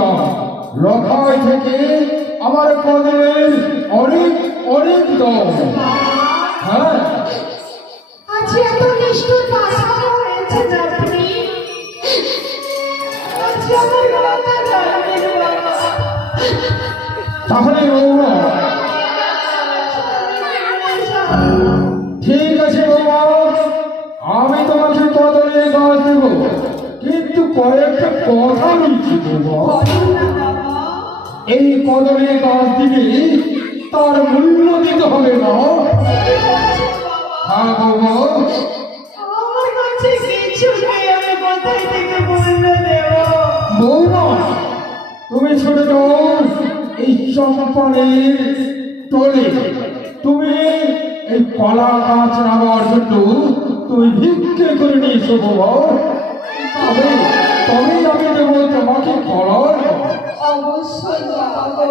দাও। লখাই থেকে আমার কদমের অনেক অনেক দাও। হ্যাঁ, আজ এত নিষ্ঠুর ভাষা হয়েছে আপনি। আজ আমার কথা জানবেন বাবা। তাহলে বৌমা ঠিক আছে বৌমা, আমি তোমাকে কদমের গাছ দেব, কিন্তু কয়েকটা কথা বলছি বৌমা। বলুন না বাবা। এই কদমের গাছ দিলে তার মূল্য দিতে হবে না। কি বলছেন বাবা? হ্যাঁ বৌমা, আমার কাছে কিছু নেই, আমি কোথায় থেকে মূল্য দেব? বৌমা তুমি ছুটে যাও এই চম্পানের টোলে। তুমি এই কলা গাছ নামার জন্য তুমি ভিক্ষে করে নিয়েছো বৌমা। তবে তবেই আমি দেবো তোমাকে কলার গাছ। অবশ্যই বাবা।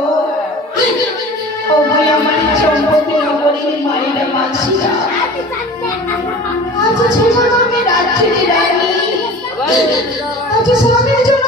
ওই আমার চম্পতি নগরীর মায়েরা মাসিরা, আজ ছিল আমি রাজ্যের রানী, আজ স্বামীর জন্য